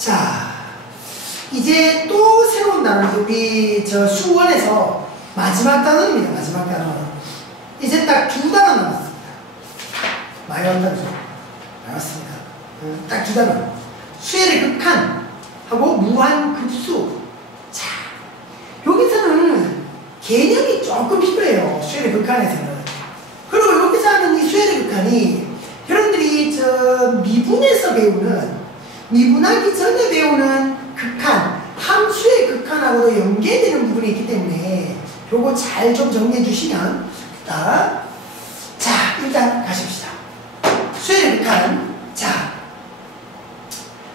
자, 이제 또 새로운 단어, 우리 수원에서 마지막 단어입니다. 마지막 단어. 이제 딱 두 단어 남았습니다. 많이 왔다죠? 나왔습니다. 딱 두 단어. 수열의 극한하고 무한급수. 자, 여기서는 개념이 조금 필요해요. 수열의 극한에서는. 그리고 여기서 하는 이 수열의 극한이 여러분들이 미분에서 배우는, 미분하기 전에 배우는 극한, 함수의 극한하고도 연계되는 부분이 있기 때문에 요거 잘 좀 정리해 주시면 자, 일단 가십시다. 수열의 극한. 자,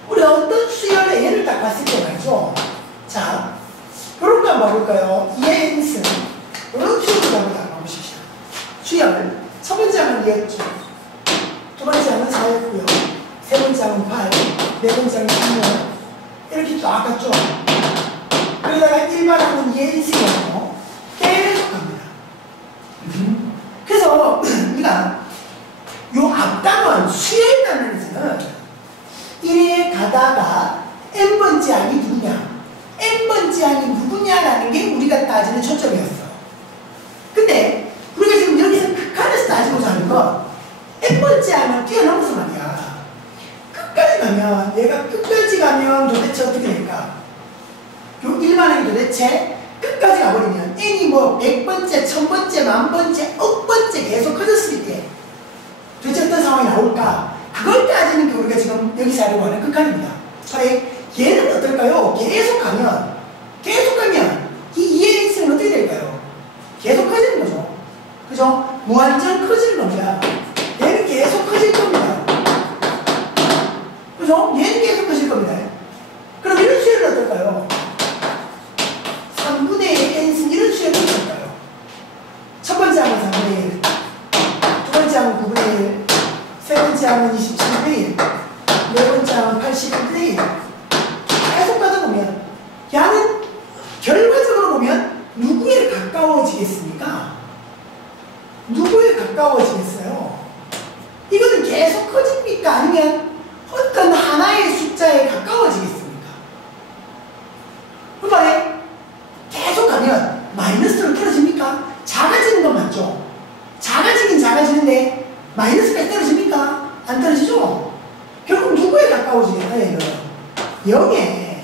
우리 어떤 수열의 예를 딱 봤을 때 말이죠. 자, 요런 거 한번 봐볼까요? 예인승. 요런 수열을 한번 봐보십시다. 수열. 첫 번째 항은 2였죠. 두 번째 항은 4였고요. 세 번째 항은 8, 네 번째 항은 16. 이렇게 또 아깝죠? 그러다가 일반항은 예인승이었고 계속 갑니다. 그래서 우리가 요 앞단원 수열 단원에서는 1에 가다가 n번째 항이 누구냐, n번째 항이 누구냐라는 게 우리가 따지는 초점이었어. 근데 우리가 지금 여기서 극한에서 따지고자 하는 건 n번째 항을 뛰어넘어서 말이야. 끝까지 가면, 얘가 끝까지 가면 도대체 어떻게 될까? 요 일반항이 도대체 끝까지 가버리면 n이 뭐 100번째, 1000번째, 10,000번째, 억번째 계속 커졌을 때 도대체 어떤 상황이 나올까? 그걸 따지는 게 우리가 지금 여기서 하려고 하는 극한입니다. 그래, 얘는 어떨까요? 계속 가면 이 이해의 인생은 어떻게 될까요? 계속 커지는 거죠. 그죠? 무한정 커지는 겁니다. 얘는 계속 커질 겁니다. 그죠? 얘는 계속 커질 겁니다. 그럼 이런 수열은 어떨까요? 3분의 1 n승 이런 수열은 어떨까요? 첫 번째 항은 3분의 1, 두 번째 항은 9분의 1, 세 번째 항은 27분의 1, 네 번째 항은 81분의 1. 계속 가다 보면 야는 결과적으로 보면 누구에 가까워지겠습니까? 누구에 가까워지겠어요? 이거는 계속 커집니까? 아니면 어떤 하나의 숫자에 가까워지겠습니까? 그 말에 계속 가면 마이너스로 떨어집니까? 작아지는 건 맞죠? 작아지긴 작아지는데 마이너스가 떨어집니까? 안 떨어지죠? 결국 누구에 가까워지겠어요? 이거는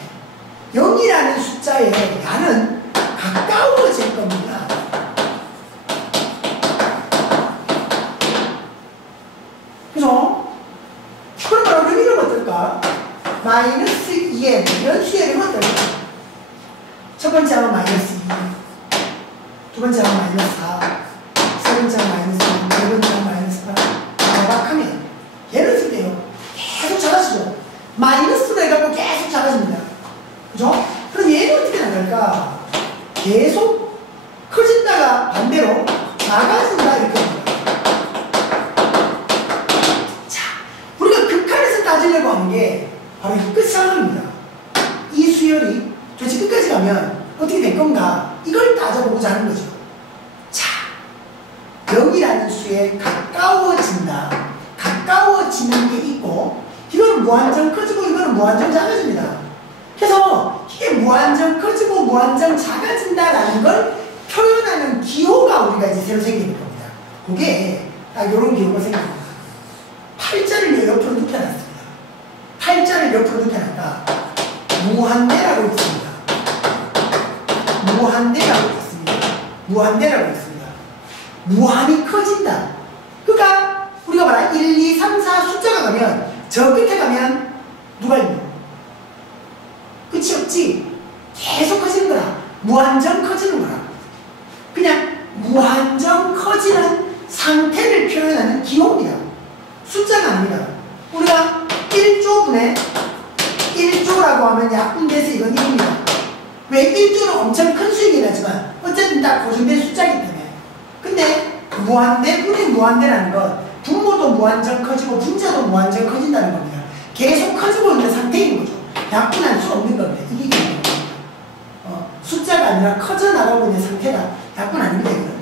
0이라는 숫자에 야는 가까워질 겁니다. 그죠? 그럼 바로 이런 건 어떨까? 마이너스 2의 이런 수열은 어떨까? 첫 번째 항은 마이너스 2, 두 번째 항은 마이너스 4, 세 번째 항은 마이너스 1, 네 번째 항은 마이너스 8. 대박하면 얘를 쓸 때요 계속 작아지죠. 마이너스로 해갖고 계속 작아집니다. 그죠? 그럼 얘는 어떻게 나갈까? 계속 커진다가 반대로 작아진다 이렇게 됩니다. 자, 우리가 극한에서 따지려고 하는 게 바로 이 끝상황입니다. 이 수열이 도대체 끝까지 가면 어떻게 될 건가? 이걸 따져보고자 하는 거죠. 자, 0이라는 수에 가까워지는 게 있고, 이거는 무한정 커지고 이거는 무한정 작아집니다. 그래서 이게 무한정 커지고 무한정 작아진다라는 걸 표현하는 기호가 우리가 이제 새로 생기는 겁니다. 그게 딱 이런 기호가 생깁니다. 팔자를 옆으로 눕혀놨습니다. 팔자를 옆으로 눕혀놨다. 무한대라고 있습니다. 무한대라고 있습니다. 무한대라고 있습니다. 무한히 커진다. 그러니까 우리가 말한 1, 2, 3, 4 숫자가 가면 저 끝에 가면 누가 있냐? 끝이 없지. 계속 커지는 거라. 무한정 커지는 거라. 그냥 무한정 커지는 상태를 표현하는 기호입니다. 숫자가 아닙니다. 우리가 1조분의 1조라고 하면 약분돼서 이건 1입니다. 왜 1조는 엄청 큰 수이긴 하지만 어쨌든 다 고정된 숫자이기 때문에. 근데 무한대 분의 무한대라는 건 분모도 무한정 커지고 분자도 무한정 커진다는 겁니다. 계속 커지고 있는 상태인 거죠. 약분할 수 없는 겁니다. 이게 겁니다. 숫자가 아니라 커져 나가고 있는 상태가 약분 아닙니다. 이거는.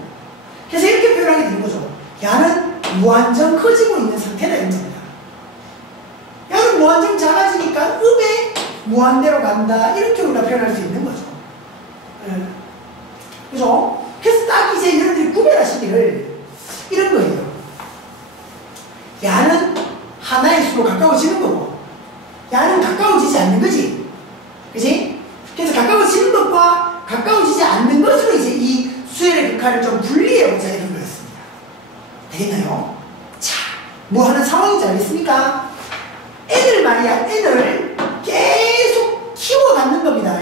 그래서 이렇게 표현하게 되는 거죠. 야는 무한정 커지고 있는 상태다 이런 겁니다. 야는 무한정 작아지니까 음에 무한대로 간다. 이렇게 우리가 표현할 수 있는 거죠. 그죠? 그래서 딱 이제 여러분들이 구별하시기를 이런 거예요. 야는 하나의 수로 가까워지는 거고, 야는 가까워지지 않는 거지. 그지? 그래서 가까워지는 것과 가까워지지 않는 것으로 이제 이 수열의 극한을 좀 분리해보자 이런 거였습니다. 되겠나요? 자, 뭐 하는 상황인지 알겠습니까? n을 말이야, n을 계속 키워가는 겁니다.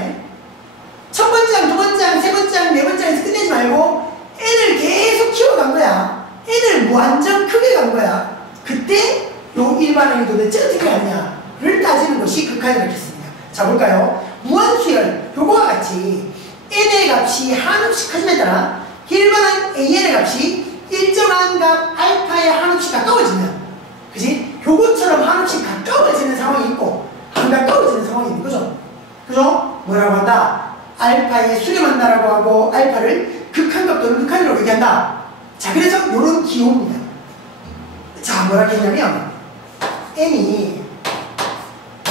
첫 번째 장, 두 번째 장, 세 번째 장, 네 번째 장에서 끝내지 말고 n을 계속 키워간 거야. n을 무한정 크게 간 거야. 그때 요 일반항이 도대체 어떻게 가느냐를 따지는 것이 극한이 되겠습니다. 자, 볼까요? 무한수열, 요거와 같이 n의 값이 한없이 커지면 따라 일반항 an의 값이 일정한 값 알파에 한없이 가까워지면, 그지? 요것처럼 한없이 가까워지는 상황이 있고 안 가까워지는 상황이 있는 거죠. 그죠? 뭐라고 한다? 알파에 수렴한다라고 하고 알파를 극한값 또는 극한이라고 얘기한다. 자, 그래서 요런 기호입니다. 자, 뭐라 했냐면 n이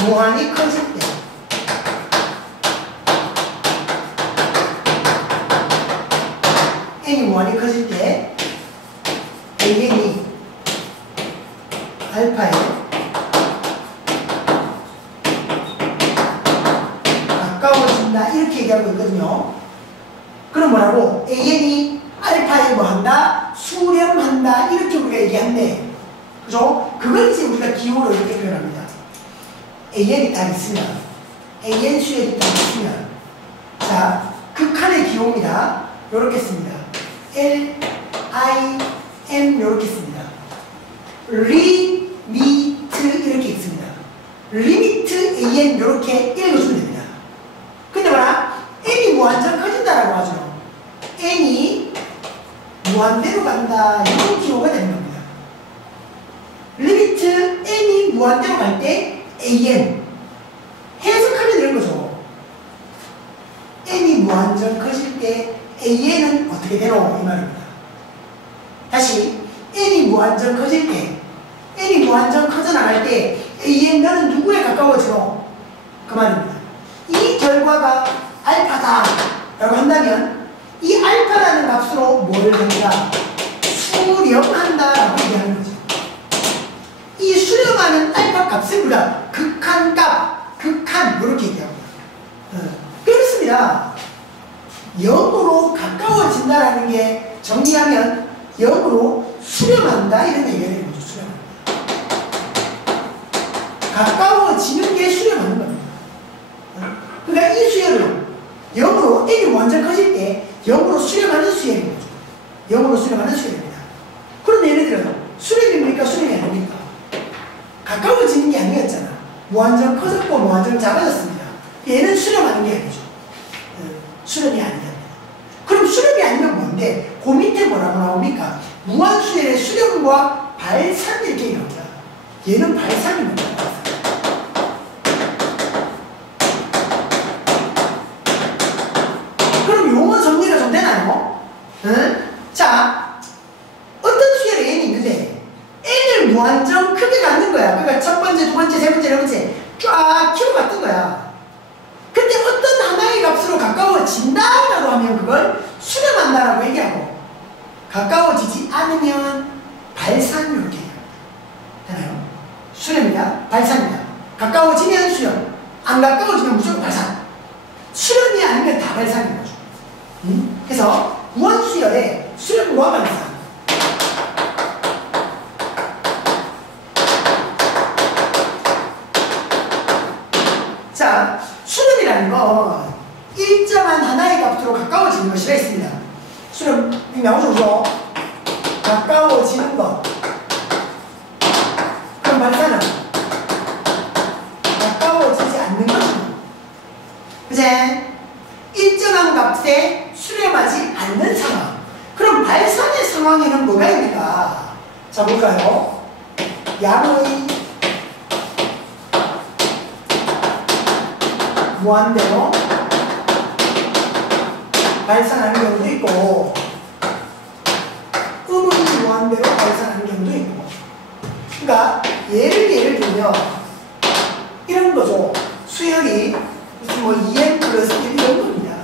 무한히 커질 때 n이 무한히 커질 때 an이 알파에 가까워진다 이렇게 얘기하고 있거든요. 그럼 뭐라고? an이 알파에 뭐 한다? 수렴한다 이렇게 우리가 얘기한대. 그죠? 그걸 이제 우리가 기호로 이렇게 표현합니다. an이 딱 있으면, an 수열이 딱 있으면, 자, 극한의 기호입니다. 요렇게 씁니다. L, I, M 요렇게 씁니다. 리미트 이렇게 있습니다. 리미트 an 요렇게 읽어주면 됩니다. 근데 뭐라? n이 무한정 커진다라고 하죠. n이 무한대로 간다 이런 기호가 되는 겁니다. 리미트 n이 무한대로 갈 때 an 해석하면 이런 거죠. n이 무한정 커질 때 an은 어떻게 되노? 이 말입니다. 다시 n이 무한정 커질 때, n이 무한정 커져나갈 때 an 너는 누구에 가까워지노? 그 말입니다. 이 결과가 알파다 라고 한다면 이 알파라는 값으로 뭘 한다? 수렴한다 라고 얘기하는 거죠. 이 수렴하는 알파 값을 우리가 극한값, 극한 이렇게 얘기합니다. 그렇습니다. 0으로 가까워진다라는 게 정리하면 0으로 수렴한다 이런 얘기가 되는 거죠. 수렴한다. 가까워지는 게 수렴하는 겁니다. 그러니까 이 수열은 0으로 n이 완전 커질 때 0으로 수렴하는 수열인 거죠. 0으로 수렴하는 수열입니다. 그런데 예를 들어서 수렴입니까? 수렴이 아닙니까? 가까워지는 게 아니었잖아. 무한정 커졌고 무한정 작아졌습니다. 얘는 수렴하는 게 아니죠. 수렴이 아니다. 그럼 수렴이 아니면 뭔데? 그 밑에 뭐라고 나옵니까? 무한수열의 수렴과 발산 이렇게 나옵니다. 얘는 발산입니다. 그럼 용어 정리가 좀 되나요? 응? 자, 어떤 수열에 n이 있는데 n을 무한정 크게 갖는 거야. 그러니까 첫 번째, 두 번째, 세 번째, 네 번째 쫙 키워갔던 거야. 근데 어떤 하나의 값으로 가까워진다라고 하면 그걸 수렴한다라고 얘기하고, 가까워지지 않으면 발산 이렇게 얘기합니다. 되나요? 수렴이다, 발산이다. 가까워지면 수렴, 안 가까워지면 무조건 발산. 수렴이 아니면 다 발산인 거죠. 그래서 무한수열의 수렴과 발산. 자, 수렴이라는 건 일정한 하나의 값으로 가까워지는 것이라 있습니다. 수렴, 나오죠? 가까워지는 것. 그럼 발산은 가까워지지 않는 것입니다. 그제? 일정한 값에 수렴하지 않는 상황. 그럼 발산의 상황에는 뭐가 있습니까? 자, 볼까요? 양의 무한대로 발산하는 경우도 있고, 음의 무한대로 발산하는 경우도 있고. 그러니까 예를 들면 이런 거죠. 수열이 무슨 뭐 2n 플러스 1 이런 겁니다.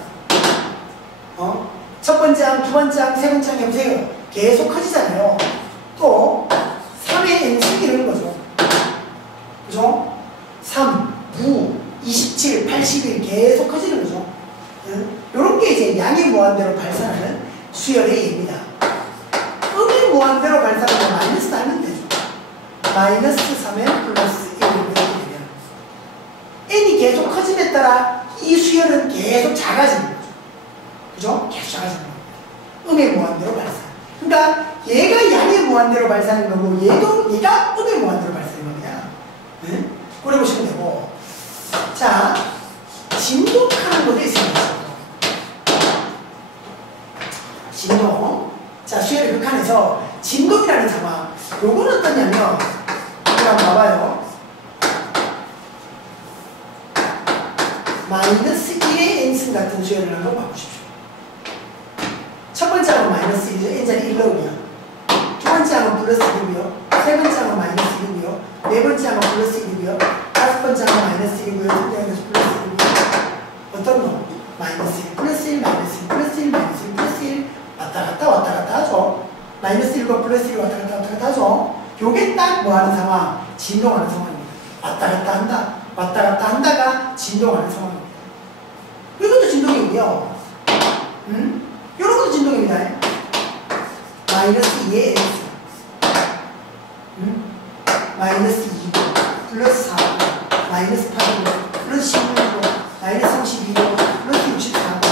첫 번째 항, 두 번째 항, 세 번째 항 해보세요. 계속 커지잖아요. 또 3의 n승 이런 거죠. 그죠? 3, 9, 27, 81 계속 커지는 거죠. 이런 게 이제 양의 무한대로 발산하는 수열의 예입니다. 음의 무한대로 발산하면 마이너스 하면 되죠. 마이너스 3n 플러스 1 이렇게 되면 n이 계속 커짐에 따라 이 수열은 계속 작아지는 거죠. 그죠? 계속 작아지는 겁니다. 음의 무한대로 발산. 그러니까 얘가 양의 무한대로 발산하는 거고 얘가 음의 무한대로 발산하는 겁니다. 네? 그래 보시면 되고. 자, 진동하는 것도 있습니다. 진동. 자, 수열의 극한에서 진동이라는 상황. 요거는 어떠냐면, 이거 한번 봐봐요. 마이너스 1의 n승 같은 수열을 한번 봐보십시오. 첫 번째 항은 마이너스 1이죠. n자리 1 넣으면. 두 번째 항은 플러스 1이고요. 세 번째 항은 마이너스 1이고요. 네 번째 항은 플러스 1이고요. 다섯 번째 항은 마이너스 1이고요. 첫 번째 항은 플러스 1이고요. 어떤 거? 마이너스 1, 플러스 1, 마이너스 1, 플러스 1, 마이너스 1, 플러스 1 왔다 갔다 하죠. 마이너스 1과 플러스 1 왔다 갔다 하죠. 요게 딱 뭐 하는 상황? 진동하는 상황입니다. 왔다 갔다 한다. 왔다 갔다 한다가 진동하는 상황입니다. 이것도 진동이고요. 요런 것도 진동입니다. 마이너스 2의 x 마이너스 2고 플러스 4고 마이너스 8고 플러스 16고 마이너스 32고 플러스 64고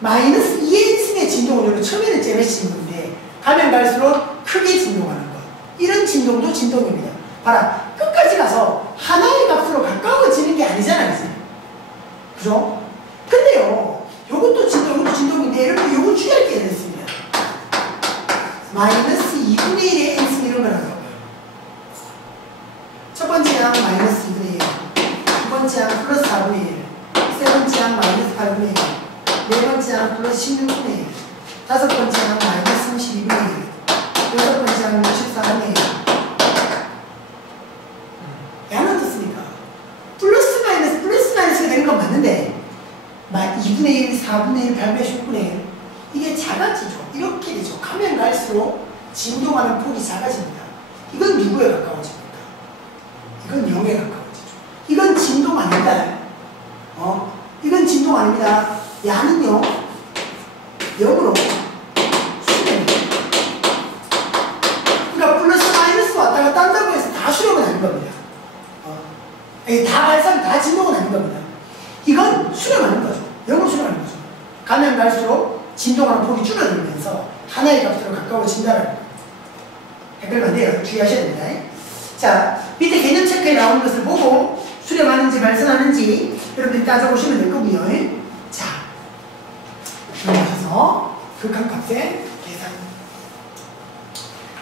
마이너스 2n승의 진동은 처음에는 잼해지는 건데 가면 갈수록 크게 진동하는 것. 이런 진동도 진동입니다. 봐라. 끝까지 가서 하나의 값으로 가까워지는 게 아니잖아요. 그치? 그죠? 근데요. 요것도 진동, 요것도 진동인데 예를 들어 요건 추리할 게 있습니다. 마이너스 2분의 1의 n승 이런 거라고 해요. 첫 번째 항 마이너스 2분의 1, 두 번째 항 플러스 4분의 1, 세 번째 항 마이너스 8분의 1, 네 번째 항 플러스 16분의 1, 다섯 번째 항 마이너스 32분의 1, 여섯 번째 항 64분의 1. 양은 어떻습니까? 플러스 마이너스가 되는 건 맞는데 2분의 1, 4분의 1, 8분의 10분의 1 이게 작아지죠. 이렇게 되죠. 가면 갈수록 진동하는 폭이 작아집니다. 이건 누구에 가까워집니까? 이건 0에 가까워지죠. 이건 진동 아닙니다. 이건 진동 아닙니다. 야는요 0으로 수렴입니다. 그러니까 플러스 마이너스 왔다 갔다 한다고 해서 다 수렴은 아닌 겁니다. 다 발산, 다 진동은 아닌 겁니다. 이건 수렴하는 거죠. 0으로 수렴하는 거죠. 가면 갈수록 진동하는 폭이 줄어들면서 하나의 값으로 가까워진다는 거예요. 헷갈리면 안 돼요. 주의하셔야 됩니다. 자, 밑에 개념 체크에 나오는 것을 보고 수렴하는지 발산하는지 여러분들이 따져보시면 될 거고요. 자, 넘어가셔서 극한값의 계산.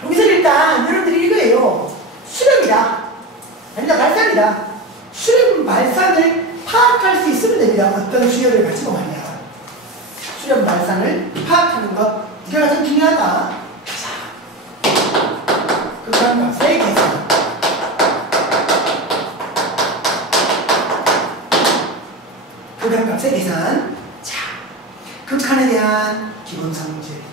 여기서 일단 여러분들이 이거예요. 수렴이다. 아니다, 발산이다. 수렴, 발산을 파악할 수 있으면 됩니다. 어떤 수열을 가지고 말이야. 수렴, 발산을 파악하는 것. 이게 가장 중요하다. 자, 극한값의 계산. 극한값의 계산. 자, 극한에 대한 기본 성질.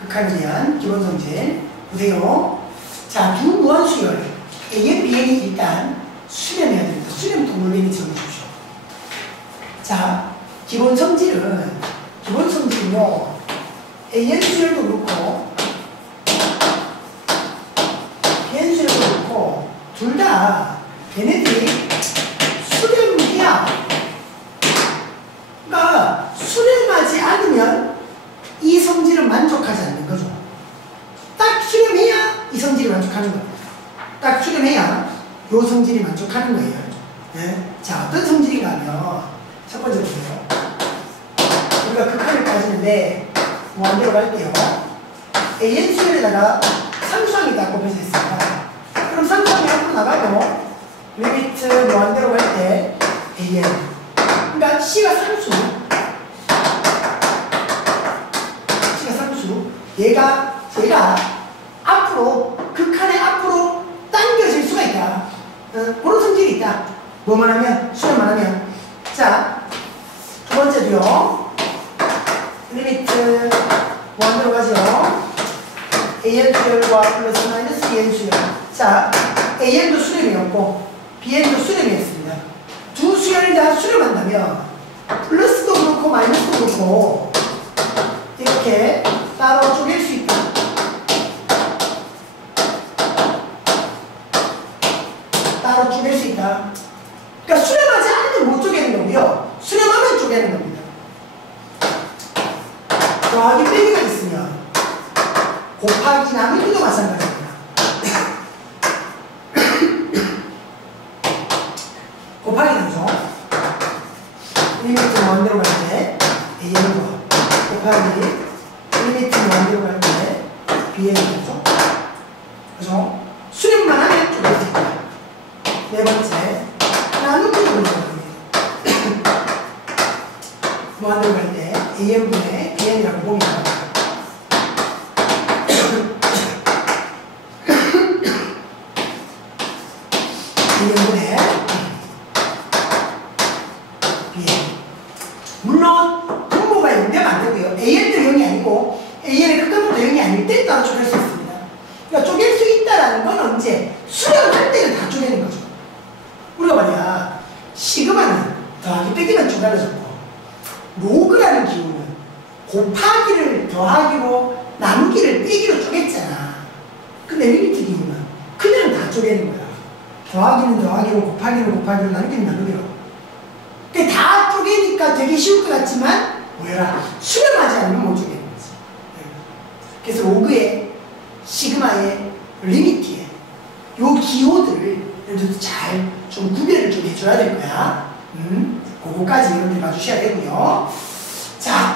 극한에 대한 기본 성질. 보세요. 자, 두 무한 수열. A의 B의 일단 수렴해야 됩니다. 수렴 동물배기 정해주십시오. 자, 기본 성질은요, AN 수열도 그렇고, BN 수열도 그렇고, 둘 다 걔네들이 수렴해야, 그러니까 수렴하지 않으면 이 성질은 만족하지 않는 거죠. 딱 수렴해야 이 성질이 만족하는 겁니다. 딱 수렴해야 이 성질이 만족하는 거예요. 네? 자, 어떤 성질인가 하면 첫 번째 보세요. 우리가 극한을 따지는데 무한대로 갈게요. AN 수열에다가 상수항이 딱 꼽혀져 있습니다. 그럼 상수항이 앞으로 나가고 리미트 무한대로 갈 때 AN, 그러니까 C가 상수, 얘가 얘가 앞으로, 극한의 앞으로 당겨질 수가 있다. 그런 성질이 있다. 뭐만 하면, 수련만 하면. 자, 두 번째도요. 리미트 무한대로 가죠. AN 수열과 플러스 마이너스 BN 수열. 자, AN도 수렴이었고, BN도 수렴이었습니다. 두 수열을 다 수렴한다면, 플러스도 그렇고, 마이너스도 그렇고, 이렇게 따로 쪼갤 수 있다. 따로 쪼갤 수 있다. 그러니까 수렴하지 않으면 못 쪼개는 거고요. 수렴하면 쪼개는 겁니다. 더하기 빼기가 있으면 곱하기 나누기도 마찬가지입니다. 곱하기 나누죠. 리미트 무한대로 갈 때 AN과 곱하기 리미트 무한대로 갈 때 BN이 되죠. 그죠? 수렴만 하면 쪼갤 수 있다. 네 번째, 나누기를 보는 겁니다. 무한대로 갈 때 AN분의 BN이라고 봅니다. AN분의 BN. 물론 분모가 0되면 안 되고요. AN도 0이 아니고 AN의 극한부도 0이 아닐 때 따라 쪼갤 수 있습니다. 그러니까 쪼갤 수 있다라는 건 언제? 수렴할 때는 다 쪼개는 거죠. 우리가 말이야, 시그마는 더하기 빼기만 쪼개졌고, 로그라는 기호는 곱하기를 더하기로 나누기를 빼기로 쪼갰잖아. 근데 리미트 기호는 그냥 다 쪼개는 거야. 더하기는 더하기로, 곱하기는 곱하기로, 나누기는 나누기로. 그게 다 쪼개니까 되게 쉬울 것 같지만, 뭐야, 수렴하지 않으면 못 쪼개는 거지. 그래서 로그의, 시그마의, 리미트의 요 기호들을 잘 좀 구별을 좀 해줘야 될 거야. 그거까지 여러분들 봐주셔야 되고요. 자,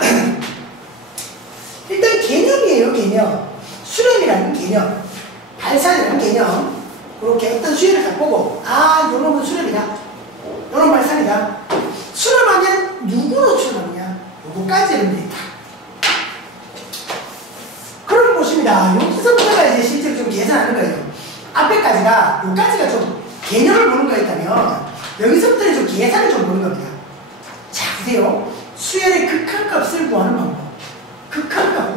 일단 개념이에요, 개념. 수렴이라는 개념, 발산이라는 개념. 그렇게 어떤 수열을 딱 보고, 아, 요 놈은 수렴이다, 요 놈은 발산이다. 수렴하면 누구로 수렴하느냐, 요거까지 여러분들이 다. 그럼 보십니다. 여기서부터가 이제 실제로 좀 계산하는 거예요. 앞에까지가, 요까지가 좀 개념을 보는 거였다면, 여기서부터는 좀 계산을 좀 보는 겁니다. 자, 보세요. 수열의 극한값을 구하는 방법. 극한값.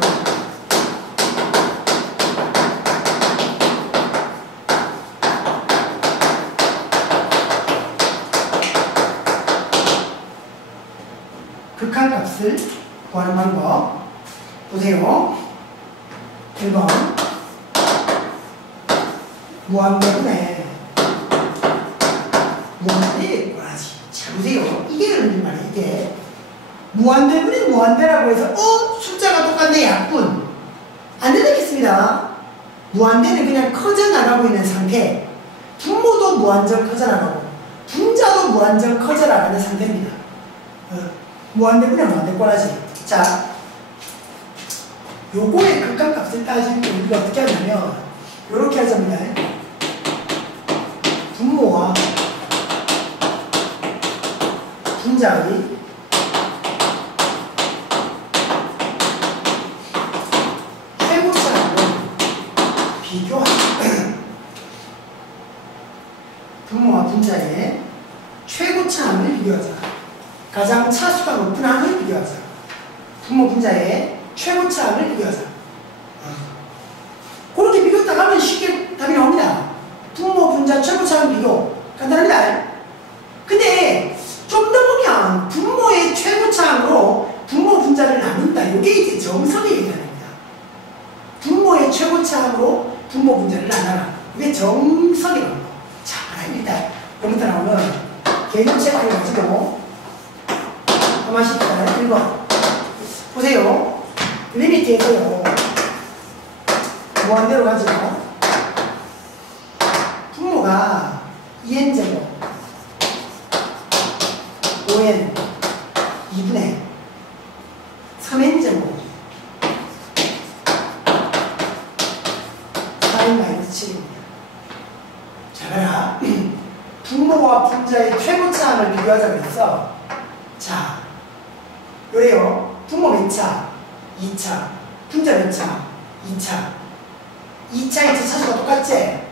극한값을 구하는 방법. 보세요. 1번. 무한대분의 무한대 뭐라지? 자, 보세요. 이게 여러분들 말이에요. 이게 무한대분의 무한대라고 해서 숫자가 똑같네, 약분. 안 되겠습니다. 무한대는 그냥 커져나가고 있는 상태. 분모도 무한정 커져나가고 분자도 무한정 커져나가는 상태입니다. 무한대분의 무한대꼴하지. 자, 요거의 극한값을 따지는 게 우리가 어떻게 하냐면 요렇게 하자입니다. 분모와 분자의 최고차를 비교하자. 분모와 분자의 최고차항을 비교하자. 가장 차수가 높은 항을 비교하자. 분모 분자의 최고차항을 비교하자. 그렇게 비교했다 가면 쉽게 답이 나옵니다. 분모 분자 최고차항 비교 간단합니다. 근데 좀 더 보면 분모의 최고차항으로 분모 분자를 나눈다. 이게 이제 정석의 계산입니다. 분모의 최고차항으로 분모 분자를 나눠라. 이게 정석의 방법. 자, 일단 여기부터 나오면 개념 체크를 가지고 한번 씩다 1번 보세요. 리미트에서요 무한대로 가지고 분모가 2n제곱 5n 2분의 3n제곱 4n-7입니다. 자, 봐라. 분모와 분자의 최고차항을 비교하자 그래서 자, 요래요. 분모 몇 차? 2차. 분자 몇 차? 2차. 2차, 2차 차수가 똑같지?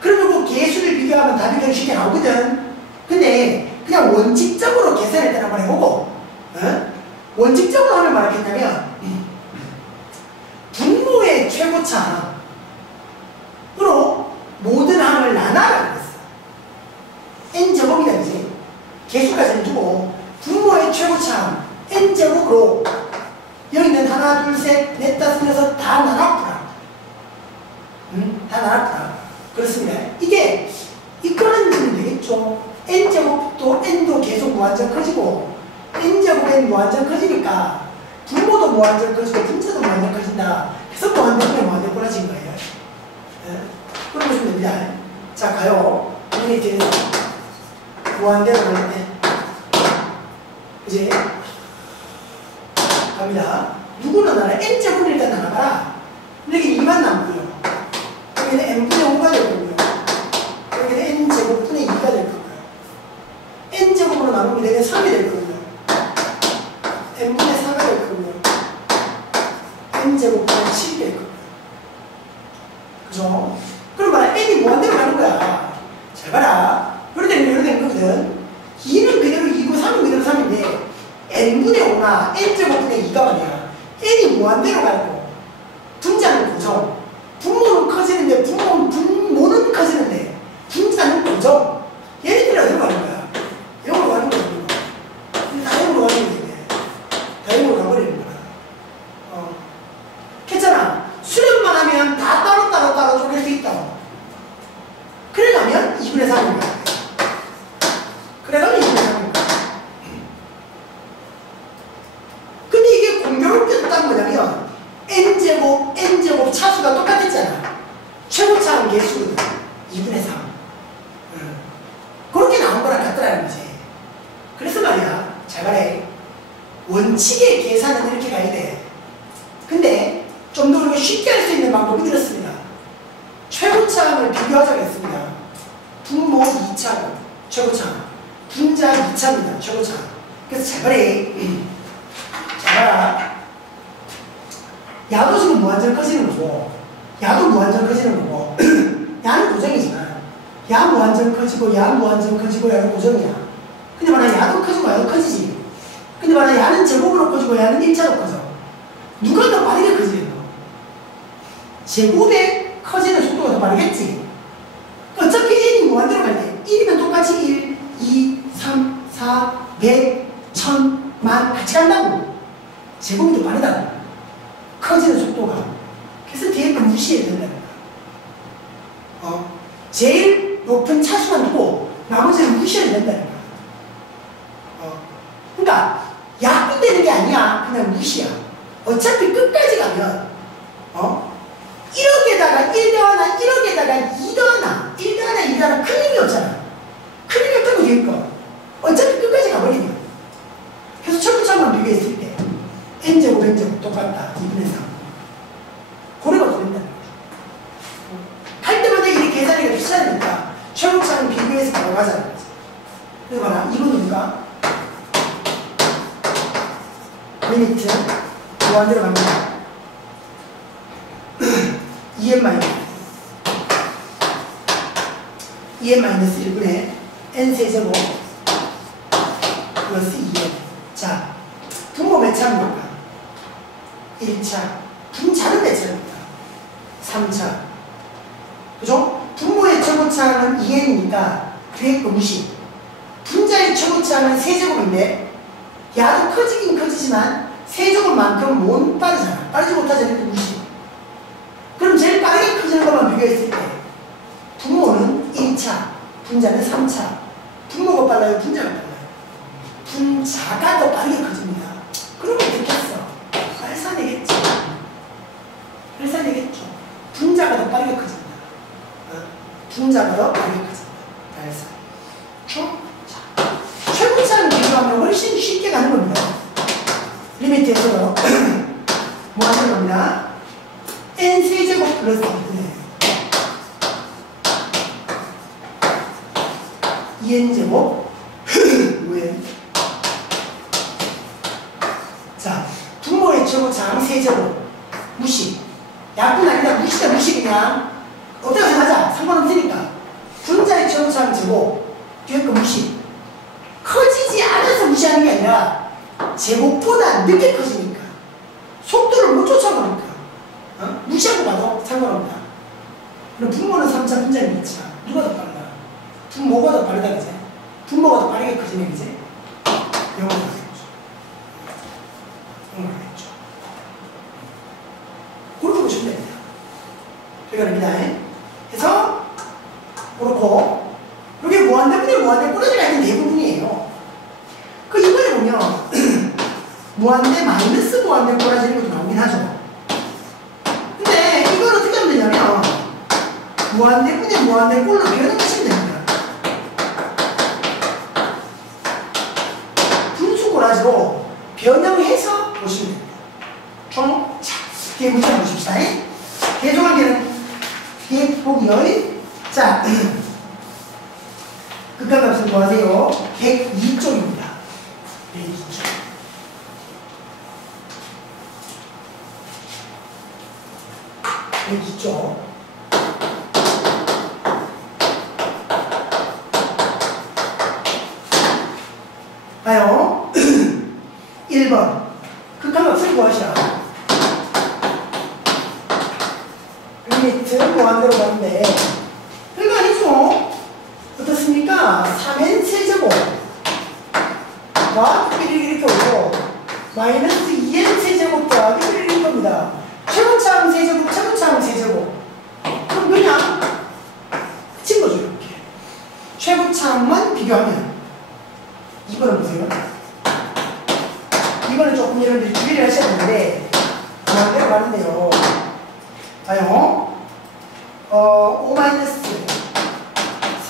그러면 그 개수를 비교하면 답이 그냥 쉽게 나오거든. 근데 그냥 원칙적으로 계산을 일단 한번 해보고, 원칙적으로 하면 뭐라겠냐면 분모의 최고차로 모든 항을 나눠라 그랬어. n제곱이다 이제. 개수까지는 두고 분모의 최고차 n제곱으로 여기 있는 하나, 둘, 셋, 넷, 다섯, 여섯 다 나눠라. 다 나눠라. 그렇습니다. 이게 이끌어내면 되겠죠. n제곱도 n도 계속 무한정 커지고 n제곱 n 무한정 커지니까 분모도 무한정 커지고 분자도 무한정 커진다. 그래서 무한정 벌어진 거예요. 그럼 보시면 됩니다. 자, 가요. 여기 뒤에서 무한대로 갈 때 이제 갑니다. 누구는 나라 n제곱을 일단 나눠봐라. 여기 2만 남고요. 여기는 n분의 5가 될 거고요. 여기는 n제곱분의 2가 될 거고요. n제곱으로 나누면 되면 3이 될 거고요. n분의 4가 될 거고요. n제곱분의 7이 될 거고요. 그죠? 그럼 봐라. n이 무한대로 가는 거야. 잘 봐라. 이렇게 된 거거든. 2는 그대로 2고 3은 그대로 3인데 n분의 5나 n제곱분의 2가 뭐냐. n이 무한대로 가고 분자는 고정. 분모는 커지는데 분모는 커지는데 분자는 고정. 얘네들이 어디로 가는 거야? 0으로 가는 거야. 다 0으로 가는 거야. 다 0으로 가버리는 거야. 괜찮아. 수렴만 하면 다 따로 쪼갤 수 있다고. 그래가면 2분의 3인 거야. 그래가면 2분의 3인 거야. 근데 이게 공교롭게 딱 뭐냐면 n제곱 차수가 똑같았잖아. 최고차는 개수거든. 2분의 3. 그렇게 나온 거랑 같더라는 거지. 그래서 말이야. 잘 말해. 원칙의 계산은 이렇게 가야 돼. 근데 좀 더 우리가 쉽게 할 수 있는 방법이 들었습니다. 최고차항을 비교하자고 했습니다. 분모 2차고 최고차항. 분자 2차입니다. 최고차항. 그래서 잘 말해. 잘 봐라. 야도 지금 무한정 커지는 거고 야도 무한정 커지는 거고 야는 고정이지만 야 무한정 커지고 야 무한정 커지고 야도 고정이야. 근데 만약 야도 커지고 야도 커지지. 근데 만약 야는 제곱으로 커지고 야는 1차로 커져. 누가 더 빠르게 커지겠노? 제곱에 커지는 속도가 더 빠르겠지. 어차피 n이 무한대로 갈 때 1이면 똑같이 1, 2, 3, 4, 100, 1000, 만 같이 간다고. 제곱이 더 빠르다고. 커지는 속도가. 그래서 뒤에 거 무시해야 된다는 거야. 제일 높은 차수만 두고 나머지는 무시해야 된다는 거야. 그러니까 약분되는 게 아니야. 그냥 무시야. 어차피 끝까지 가면 1억에다가 1 더하나 1억에다가 2 더하나 1 더하나 2 더하나 큰 힘이 없잖아. 큰 힘이 없다고 되어 있고 어차피 끝까지 가버리니까. 그래서 최고차만 비교했을 때 n제곱 n제곱 똑같다. 2분의 3. 고래가 돌린다는 거죠. 할 때마다 이렇게 계산이 비싸니까 최고차는 비교해서 바로 가자는 거지. 그래서 봐라. 이건 누가? 리미트 무한대로 갑니다. 2n-1분의 n세제곱 플러스 2n. 자, 분모 몇 차입니까? 1차. 분자는 몇 차입니까? 3차. 그죠? 분모의 최고차는 2n이니까 뒤에 거 무시. 분자의 최고차는 세제곱인데 야도 커지긴 커지지만 세제곱만큼 못 빠르잖아. 빠르지 못하잖아. 무시. 그럼 제일 빠르게 커지는 것만 비교했을 때 분모는 1차, 분자는 3차. 분모가 빨라요? 분자가 빨라요? 분자가 더 빠르게 커집니다. 그러면 어떻게 했어? 발산되겠죠. 발산되겠죠. 분자가 더 빠르게 커집니다. 분자가 더 빠르게 커집니다. 발산. 자, 최고차는 비교하면 훨씬 쉽게 가는 겁니다. 리미트에서도 뭐 하는 겁니다? n세제곱 플러스 2n제곱 5n. 자, 분모의 최고차항 세제곱 무시. 약분 아니다. 무시다 무시 그냥. 어떻게 생각하자. 상관없으니까. 분자의 최고차항 제곱. 뒤에 거 무시. 커지지 않아서 무시하는 게 아니라 제곱보다 늦게 커지니까. 속도를 못 쫓아가니까. 무시하고 봐도 상관없다. 그럼 분모는 3차 분자는 있지만 누가 더 빠르다? 분모가 더 빠르다 그제? 분모가 더 빠르게 커지네 그제? 영어가 되겠죠. 영어가 되겠죠. 그렇게 보시면 됩니다. 그러니까 그래서 그렇고 이게 무한대분의 무한대 꼬라지가 있는 대부분이에요. 그 이번에 보면 무한대 마이너스 무한대 꼬라지는 것도 나오긴 하죠. 근데 이걸 어떻게 하면 되냐면 무한대분의 무한대 꼴로 변형하시면 됩니다. 분수 꼬라지로 변형해서 보시면 됩니다. 자, 뒤에 문제 한번 보십시다. 계속하기는 뒤에 보기요. 자, 극한값은 뭐 하세요? 102쪽입니다. 102쪽. 102쪽. 봐요. 1번. 극한값을 구하시라. 리미트 무한대로 가는데 별거 아니죠. 어떻습니까? 3n 세제곱과 이렇게 오고 마이너스 2n 세제곱 더하기 1일 겁니다. 최고차항 세제곱, 최고차항 세제곱. 그럼 그냥 그친 거죠. 이렇게 최고차항만 비교하면 2번은 보세요. 2번은 조금 여러분들이 주의를 하셔야 되는데 무한대로 가는데요. 봐요. 5 마이너스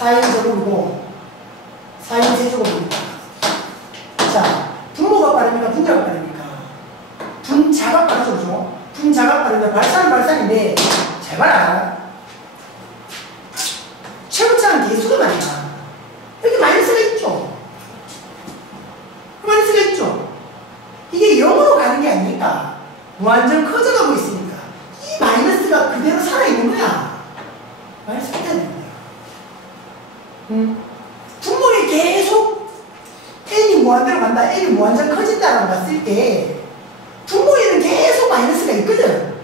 4인 제곱이고 4인 세제곱입니다. 자, 분모가 빠릅니까? 분자가 빠릅니까? 분자가 빠르죠. 분자가 빠른데 발산은 발산인데 잘 봐라. 최고차항 개수가 말이야. 여기 마이너스가 있죠. 마이너스가 있죠. 이게 0으로 가는 게 아니니까 완전 커져가고 있으니까 이 마이너스가 그대로 살아있는 거야. 마이너스가 있다는 거야. 분모에 계속 n이 무한대로 간다, n이 무한대로 커진다라고 봤을 때 분모에는 계속 마이너스가 있거든.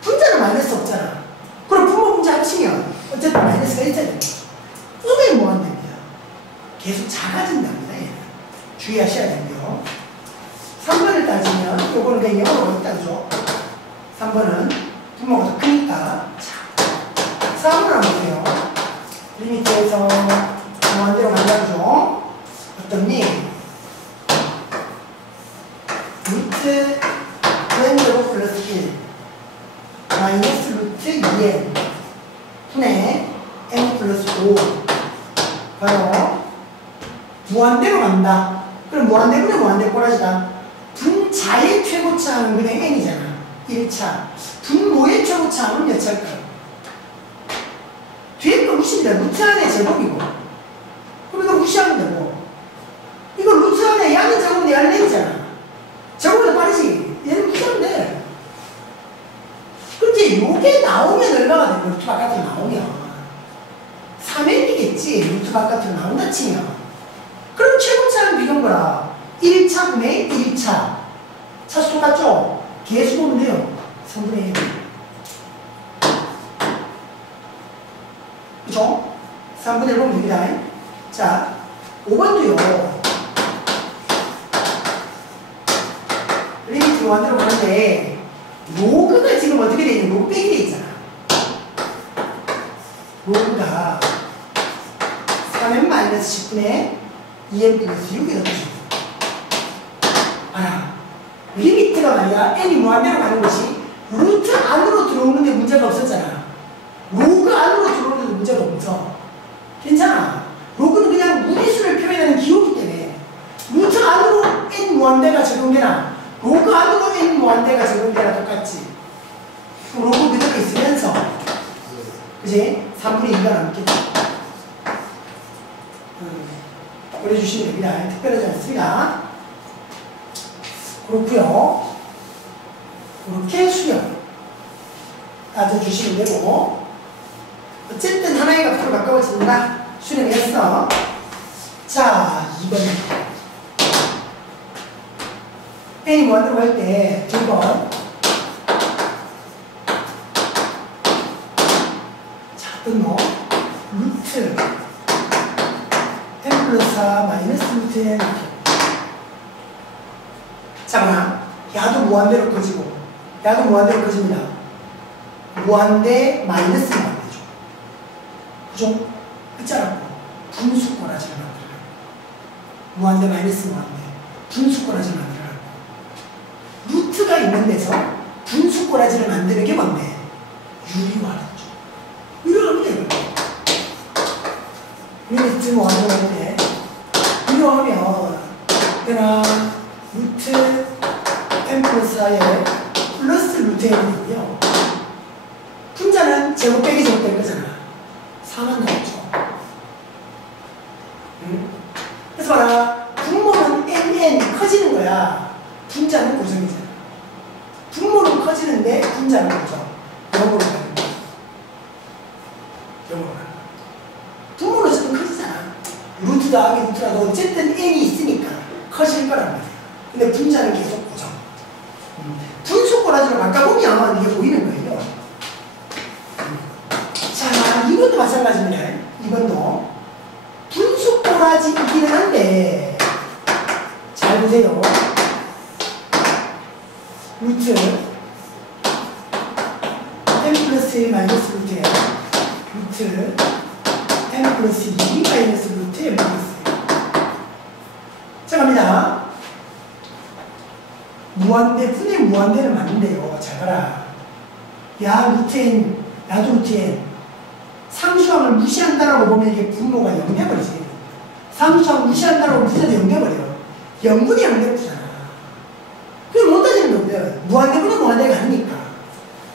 분자는 마이너스 없잖아. 그럼 분모 분자 합치면 어쨌든 마이너스가 있잖아요. 음의 무한대입니다. 계속 작아진답니다. 얘는. 주의하셔야 되고요. 3번을 따지면 요거는 그냥 영어로 따지죠. 3번은 분모가 더 크니까. 자, 4번을 한번 보세요. 리미트에서 무한대로 만나죠. 어떻니? 루트 n제곱 플러스 1 마이너스 루트 2n 분의 n 플러스 5 봐요. 무한대로 간다. 그럼 무한대분의 무한대 꼬라지다. 분자의 최고차항은 그냥 n이잖아. 1차. 분모의 최고차항은 몇 차일까요? 뒤에 거 무시입니다. 루트 안에 제곱이고. 그럼 이거 무시하면 되고. 이거 루트 안에 양의 제곱은 얘는 n이잖아. 제곱보다 빠르지. 얘는 무시하면 돼. 그런데 요게 나오면 얼마가 되고 루트 바깥으로 나오면 3n이겠지. 루트 바깥으로 나온다 치면. 그럼 최고차항 비교한 거라. 1차 분의 1차. 차수 똑같죠? 개수 보면 돼요. 3분의 1. 그죠? 3분의 1 보면 됩니다. 자, 5번도요. 리미트 무한대로 가는데 로그가 지금 어떻게 돼 있는 로그 빼기 돼 있잖아. 로그가 3n 마이너스 10분의 2n 플러스 6이 되죠. 알아. 리미트가 말이야. n이 무한대로 가는 것이 루트 안으로 들어오는데 문제가 없었잖아. 로그 안으로 들어오는데 문제가 없어. 괜찮아. 로그는 그냥 무리수를 표현하는 기호이기 때문에 루트 안으로 n 무한대가 적용되나 로그 안으로 n 무한대가 적용되나 똑같지. 로그 그대로 있으면서 그지? 3분의 2가 남겠지. 보내주시면 됩니다. 특별하지 않습니다. 그렇고요. 그렇게 수렴. 따져주시면 되고, 어쨌든 하나의 값으로 가까워진다. 수렴했어. 자, 2번. n이 무한대로 갈 때, 2번. 자, 뭐 루트 n 플러스 4 마이너스 루트 n. 자, 야도 무한대로 커지고, 야도 무한대로 커집니다. 무한대 마이너스 무한대죠. 그죠? 끝자락으로 분수꼬라지를 만들어요. 무한대 마이너스 무한대 분수꼬라지를 만들어요. 루트가 있는 데서 분수꼬라지를 만드는 게 뭔데? 유리화죠. 유리화하면 돼요. 리미트 무한대로 할 때 유리화하면 그냥 루트 n 플러스 4에 플러스 루트 n이고요. 분자는 제곱 빼기 제곱 될 거잖아. 4만 나왔죠. 그래서 봐라. 분모는 nn 커지는 거야. 분자는 고정이잖아. 분모는 커지는데 분자는 고정. 0으로 가는 거야. 0으로 가는 거야. 분모는 좀 커지잖아. 루트 더하기 루트라도 어쨌든 n이 있으니까 커질 거란 말이야. 근데 분자는 계속 고정. 분수꼬라지로 바꿔보면 이게 보이는 거예요. 자, 이것도 마찬가지입니다. 이번도 분수꼬라지이기는 한데, 잘 보세요. 루트 n 플러스 1 마이너스 루트 n, 루트 n 플러스 2 마이너스 루트 n 플러스 1. 자, 갑니다. 무한대 분의 무한대는 맞는데요. 잘 봐라. 야 루트 n, 야도 루트 n. 상수항을 무시한다라고 보면 이게 분모가 0 돼버리지. 상수항 무시한다라고 분자도 0 돼버려요. 0분의 0 돼버리잖아. 그럼 못 따지는 건데 무한대분의 무한대가 아니니까.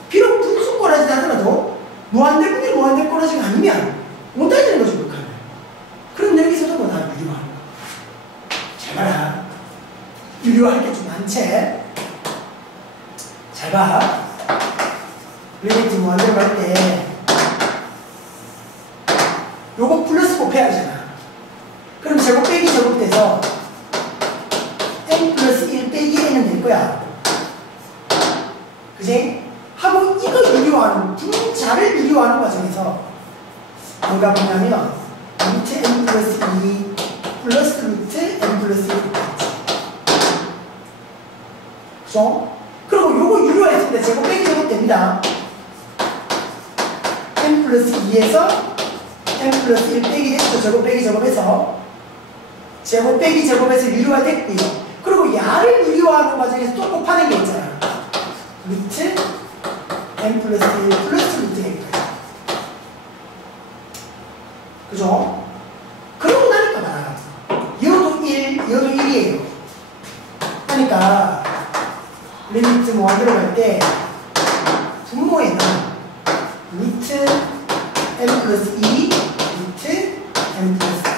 비록 분수꼬라지다 하더라도 무한대분의 무한대 꼬라지가 아니면 못 따지는 거죠. 그렇게. 그럼 여기서도 뭐 다 유리화하는 거야. 잘 봐라. 유리화할 게 좀 많지? 잘 봐. 리미트 무한대로 갈 때 요거 플러스 곱해야 하잖아. 그럼 제곱 빼기 제곱 돼서 n 플러스 1 빼기 n은 될 거야. 그지? 하고 이거 유리화하는, 분자를 유리화하는 과정에서 뭐가 뭐냐면 루트 n 플러스 2 플러스 루트 n 플러스 1. 그죠? 그리고 요거 유리화했을 때 제곱 빼기 제곱 됩니다. n 플러스 2에서 n 플러스 1 빼기 됐죠. 제곱 빼기 제곱해서 제곱 빼기 제곱해서 유리화 됐고요. 그리고 야를 유리화하는 과정에서 또 곱하는 게 있잖아. 루트 n 플러스 1 플러스 루트 n까지. 그죠? 그러고 나니까 말아. 이것도 1, 이것도 1이에요. 하니까 리미트 무한대로 갈 때 분모에는 루트 n 플러스 2 루트 n 플러스 1.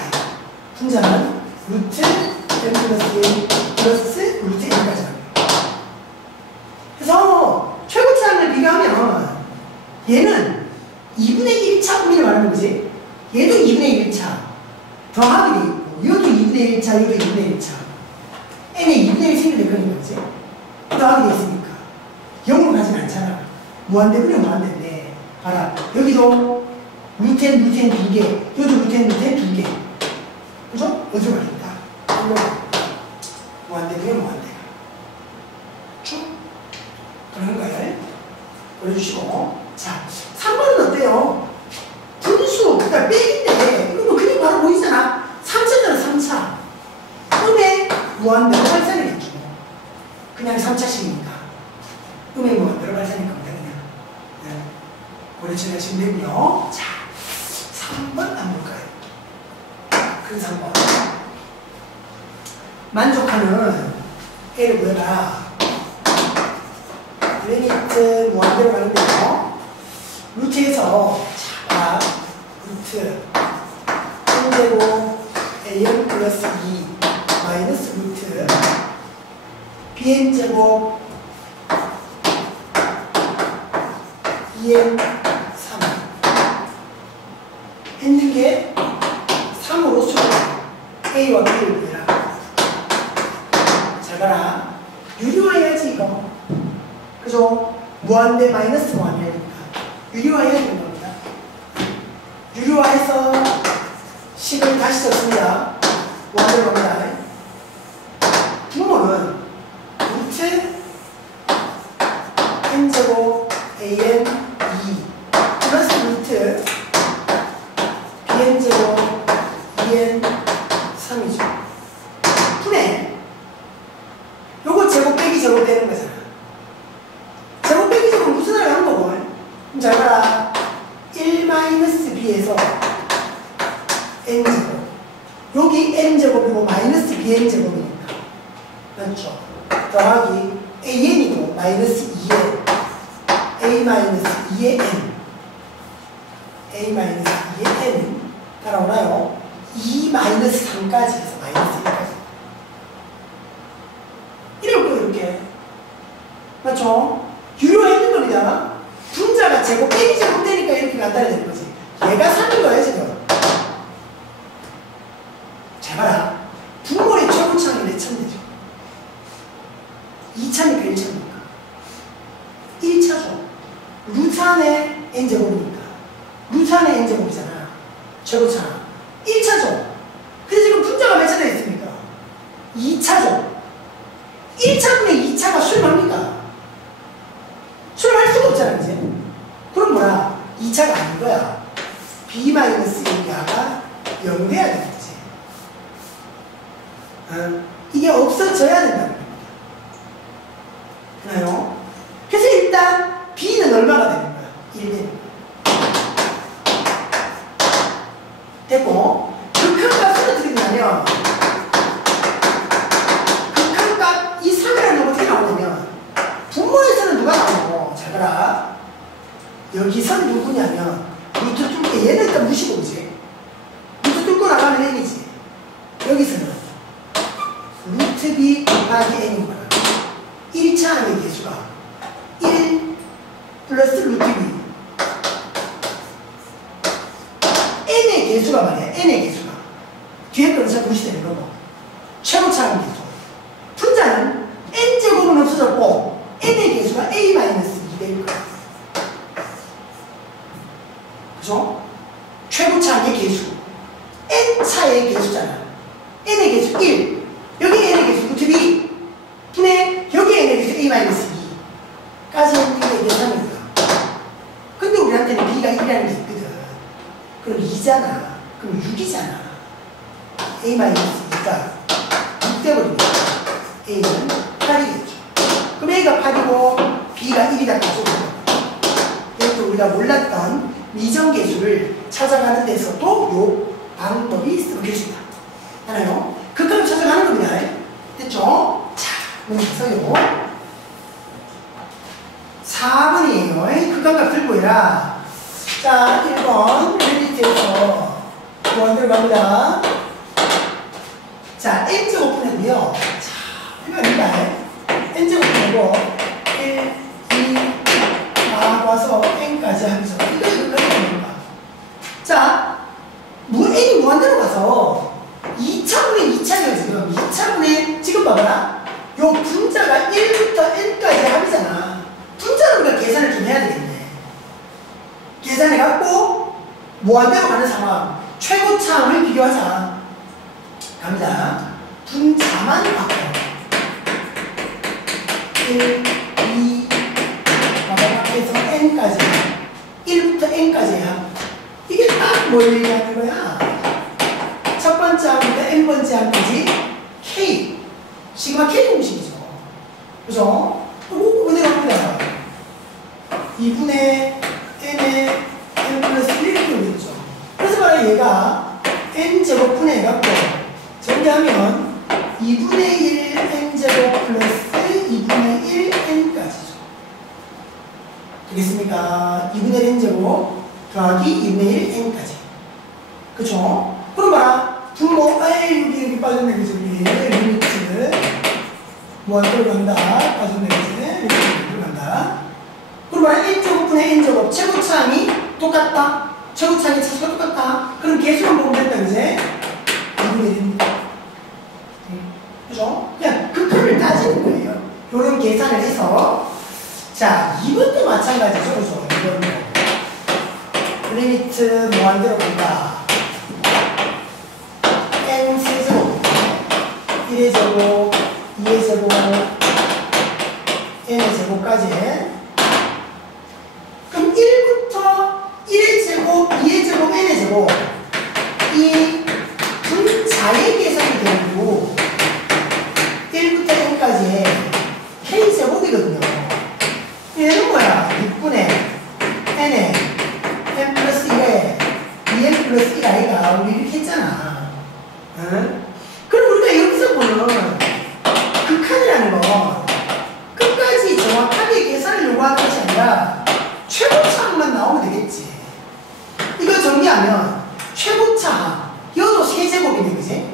분자는 루트 n 플러스 1 플러스 루트 n까지 합니다. 그래서 최고차항을 비교하면 얘는 2분의 1차 우리를 말하는 거지. 얘도 2분의 1차 더하게 돼 있고, 이것도 2분의 1차, 이것도 2분의 1차. n에 2분의 1 생기게 되는 거지. 더하게 돼 있으니까 0으로 가진 않잖아. 무한대분의 무한대인데 봐라. 여기도 루트 n, 루트 n 2개, 여기도 루트 n, 루트 n 2개. 그죠? 어디로 가겠다? 무한대분의 무한대가 쭉 그러는 거예요. 보여주시고. 자, 3번은 어때요? 분수, 그러니까 빼기인데 이거 뭐 그림 바로 보이잖아. 3차잖아, 3차. 음의 무한대로 발산이겠죠. 그냥 3차식이니까. 음의 무한대로 발산일 겁니다. 그냥. 네. 고려치를 하시면 되고요. 자, 3번 한번 볼까요? 큰 3번. 만족하는 A를 구해라. 리미트 무한대로 가는데요. 루트에서 자, 루트 n제곱 an 플러스 2 마이너스 루트 bn제곱 2n 3 했는 게 3으로 수를 a와 b를 구해라. 잘 봐라. 유리화해야지 이거. 그죠? 무한대 마이너스 무한대니까 유리화해야 되는 겁니다. 유리화해서 10을 다시 적습니다. 무한대로 갑니다. 분모는 루트 n제곱 an 2 플러스 루트 bn제곱 2n 3이죠. 분해 요거 제곱 빼기 제곱 되는 거잖아. 제곱 빼기 제곱 무슨 소리 하는 거고. 그럼 잘 봐라. 1-b에서 n제곱 여기 n제곱이고 마이너스 bn제곱이니까 맞죠? 더하기 an이고 마이너스 2n a-2의 n a-2의 n 따라오나요? 2-3까지 해서 마이너스 1까지 이럴 거 이렇게 맞죠? 유료했는 겁니다. 분자가 제곱 빼기 제곱 되니까 이렇게 간단히 되는 거지. 얘가 사는 거예요 지금. 잘 봐라. 분모의 최고차는 몇 차인데죠? 2차니까 1차입니까? 1차죠. 루트 안에 n제곱이니까 루트 안에 n제곱이잖아. 최고차 1차죠. 근데 지금 분자가 몇 차 되어 있습니까? 2차죠. 1차분의 2차가 수렴합니까? 수렴할 수가 없잖아 이제. 그럼 뭐야? 2차가 아닌 거야. b-1야가 0 돼야 되는 거지. 이게 없어져야 된다는 겁니다. 되나요? 그래서 일단 b는 얼마가 되는 거야? 1 되는 거야. 됐고 극한값은 어떻게 되냐면 극한값 이 3이라는 건 어떻게 나오냐면 분모에서는 누가 나오고 잘 봐라. 여기선 누구냐면 루트 뚫게 얘는 일단 무시고 오지. 루트 뚫고 나가면 n이지. 여기서는 루트 b 곱하기 n인 거야. 1차 안의 개수가 1 플러스 루트 b n의 개수가 말이야. n의 개수가 뒤에 거는 잘 무시되는 거고 최고차 안의 개수 분자는 n제곱은 없어졌고 n의 개수가 a-2 될 거야. 그죠? 최고차 안의 개수 n차의 개수잖아. n의 개수 1 여기 n의 개수 루트 b 분의 여기 n의 개수 a-2까지 이게 계산입니다. 근데 우리한테는 b가 1이라는 게 있거든. 그럼 2잖아. 그럼 6이잖아. a-2가 6 돼버립니다. a는 8이겠죠. 그럼 a가 8이고 b가 1이다 가지고 이것도 우리가 몰랐던 미정계수를 찾아가는 데서도 요 방법이 쓰고 계십니다. 하나요? 극한을 찾아가는 겁니다. 됐죠? 자, 문제서요. 4번이에요. 극한값 들고 해라. 자, 1번 레디트에서 원대로 갑니다. 자, n제곱 분해고요. 자, 이거 아닙니다. n제곱 분해고 1, 2, 막 와서 n까지 하면서 이거 됩니다. 자, n이 무한대로 가서 2차분의 2차예요 지금. 2차분의 지금 봐봐라. 요 분자가 1부터 n까지 합이잖아. 분자를 우리가 계산을 좀 해야 되겠네. 계산해갖고 무한대로 가는 상황 최고차함을 비교하자. 갑니다. 분자만 바꿔 1, 2 바닥에서 n까지 1부터 n까지 합. 이게 딱 뭘 얘기하는 거야? 첫 번째 항부터 n번째 항까지 k 시그마 k 공식이죠. 그죠? 그거 그대로 합니다. 2분의 n의 n 플러스 1 이렇게 오겠죠. 그래서 말해 얘가 n제곱 분해해갖고 정리하면 2분의 1 n제곱 플러스 2분의 1 n까지죠. 되겠습니까? 2분의 1 n제곱 더하기 2분의 1 n까지. 그쵸? 그럼 봐라. 분모, 여기 빠졌네, 그죠? 리미트. 무한대로 간다. 빠졌네, 그지? 리미트 간다. 그럼 봐라. n제곱 N제곱분의 N제곱 최고차항이 똑같다. 최고차항의 차수가 똑같다. 그럼 계수만 보면 된다, 그제? 2분의 1입니다. 그죠? 그냥 극한을 따지는 거예요. 요런 계산을 해서. 자, 2번도 마찬가지죠, 그죠? 2번도. 리미트 무한대로 간다. N 세제곱, 1의 제곱, 2의 제곱, N의 제곱까지. 그럼 1부터 1의 제곱, 2의 제곱, N의 제곱. 이 분자의 계산이 되고 1부터 N까지의 K제곱이거든요. 얘는 뭐야? 6분의 N의 N 플러스 1에 2N 플러스 1 아이가 우리 이렇게 했잖아. 응? 그럼 우리가 여기서 보는 극한이라는 건 끝까지 정확하게 계산을 요구하는 것이 아니라 최고차항만 나오면 되겠지. 이거 정리하면 최고차항, 이것도 세제곱이네, 그지?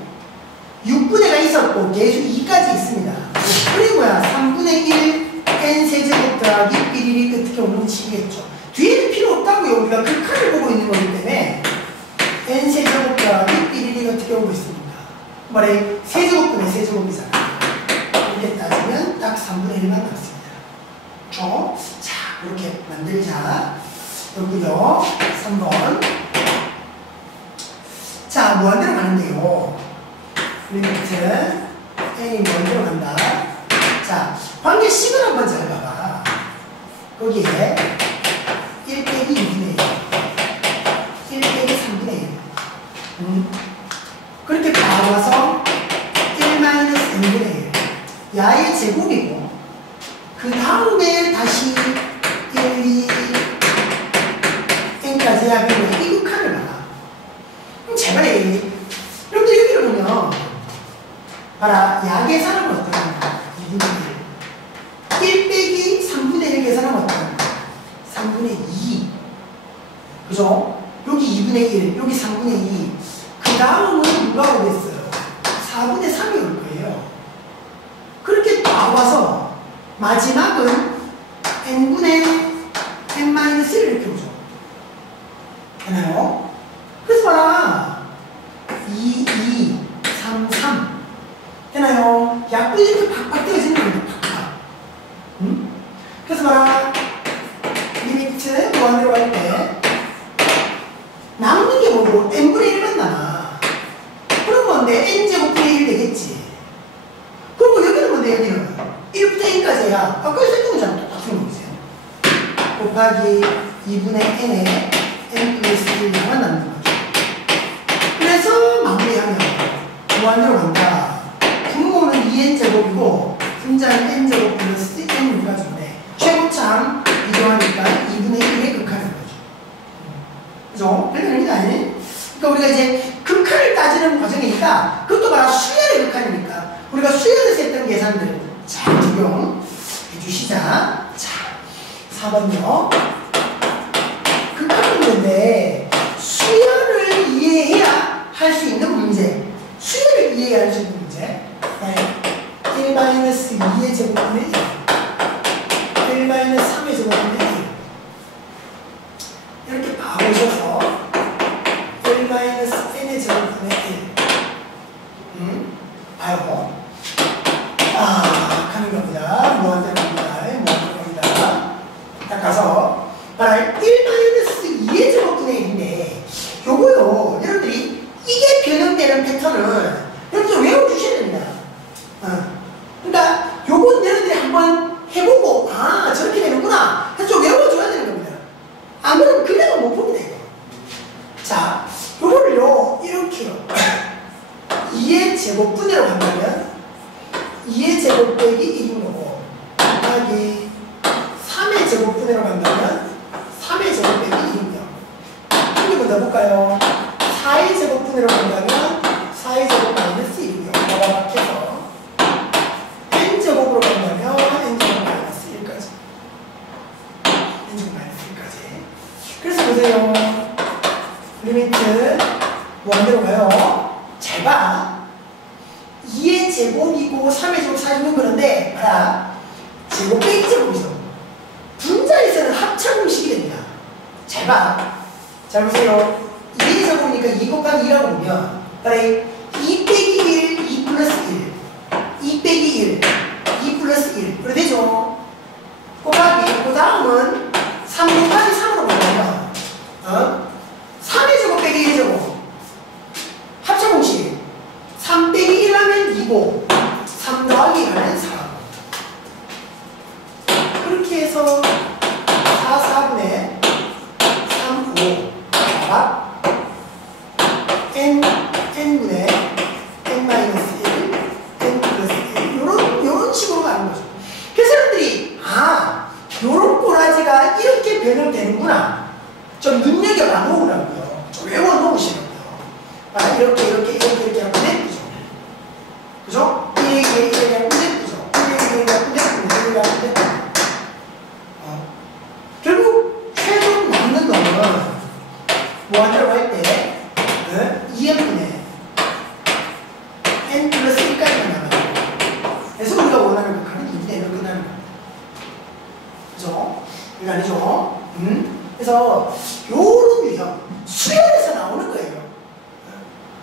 6분의가 있었고 계수 2까지 있습니다. 그리고 뭐야? 3분의 1 N 세제곱 더하기 1이 어떻게 오는 식이겠죠. 뒤에는 필요 없다고요. 우리가 극한을 보고 있는 거기 때문에 N 세제곱 더하기 1이 어떻게 오고 있습니다. 말해 세제곱분의 세제곱이잖아. 이렇게 따지면 딱 3분의 1만 남습니다. 그렇죠? 자, 이렇게 만들자. 그리고요 3번. 자, 무한대로 가는데요. 리미트 N이 무한대로 간다. 자, 관계식을 한번 잘 봐봐. 거기에 1 빼기 2분의 1, 1 빼기 3분의 1. 그렇게 나와서 1 마이너스 n분의 1. 야의 제곱이고, 그 다음에 다시 1, 2, n까지 하면 이 극한을 봐라. 그럼 제발 여러분들 여기를 보면, 봐라, 야 계산하면 어떡합니까? 2분의 1. 1 빼기 3분의 1 계산하면 어떡합니까? 3분의 2. 그죠? 여기 2분의 1, 여기 3분의 2. 그 다음은 누가 오겠어요? 4분의 3이 올 거예요. 그렇게 나와서 마지막은 n분의 n-1을 이렇게 오죠. 되나요? 그래서 봐라. 2, 2, 3, 3. 되나요? 약분이 이렇게 팍팍 떼어지는 겁니다. 팍팍. 그래서 봐라. 리미트 무한대로 갈 때 남는 게 뭐고 n분의 1만 남아. 그러면 내 n제곱분의 1 되겠지. 그리고 여기는 뭔데 여기는 1부터 n까지 해야 아까 했던 거잖아. 똑같은 거보세요. 곱하기 2분의 n에 n 플러스 1만 남는 거죠. 그래서 마무리하면 무한대로 간다. 분모는 2n제곱이고 분자는 n제곱 플러스 n을 가지고인데 최고차항 이동하니까 2분의 1의 극한인 거죠. 그죠? 별거 아니에요? 그러니까 우리가 이제 극한을 따지는 과정이니까 그것도 바로 수열의 극한이니까 우리가 수열에서 했던 계산들 잘 적용해 주시자. 자, 4번요. 극한 문제인데 수열을 이해해야 할 수 있는 문제. 수열을 이해해야 할 수 있는 문제. 네. 1-2의 제곱분의 1, 1-3의 제곱분의 1 이렇게 봐보셔서 1-n의 제곱분의 1 봐요. 하는 겁니다. 무한대로 갑니다. 무한대로 갑니다. 딱 가서 말할 1-2의 제곱분의 1인데 요거요 여러분들이 이게 변형되는 패턴을 여러분들 외워주셔야 됩니다. 그러니까 요건 여러분들이 한번 해보고 저렇게 되는구나 해서 좀 외워줘야 되는 겁니다. 안 그러면 그냥은 못 봅니다. 이거. 자, 요거를요 이렇게요 2의 제곱분으로 간다면 2의 제곱 빼기 1인 거고 곱하기 3의 제곱분으로 간다면 3의 제곱 빼기 1이고요. 한 개만 더 볼까요? 4의 제곱분으로 간다면 4의 제곱 마이너스 1이고요. 바바박 해서 n제곱으로 간다면 n제곱 마이너스 1까지 n제곱 마이너스 1까지. 그래서 보세요. 리미트 무한대로 가요. 잘 봐. 2의 제곱이고 3의 제곱 4제곱 그런데 봐라. 제곱 빼기 제곱이죠. 분자에서는 합차 공식이 봐. 잘 보세요. 2 적으니까 2 곱하기 2라고 보면, 그래, 2 빼기 1, 2 플러스 1. 2 빼기 1, 2 플러스 1. 그래, 되죠? 곱하기, 그 다음은 3 곱하기 3으로 보면, 3의 제곱 빼기 1의 제곱. 합차 공식. 3 빼기 1 하면 2고, 3 더하기 1 하면 4. 그렇게 해서 4, 4분의 3, 5. 자, n분의 n-1, n 플러스 1. 요런 식으로 가는 거죠. 그래서 사람들이, 요런 꼬라지가 이렇게 변형되는구나. 좀 눈여겨봐 놓으라고요. 좀 외워놓으시라고요. 이렇게 하면 예쁘죠. 그죠? 이렇게 하면 예쁘죠. 이렇게 하면 예쁘죠. 결국 최종 남는 놈은 뭐 한다고 할 때 2n분의 n 플러스 1까지 남아요. 그래서 우리가 원하는 극한은 2n으로 끝나는 겁니다. 그죠? 이거 아니죠? 그래서 요런 유형 수열에서 나오는 거예요.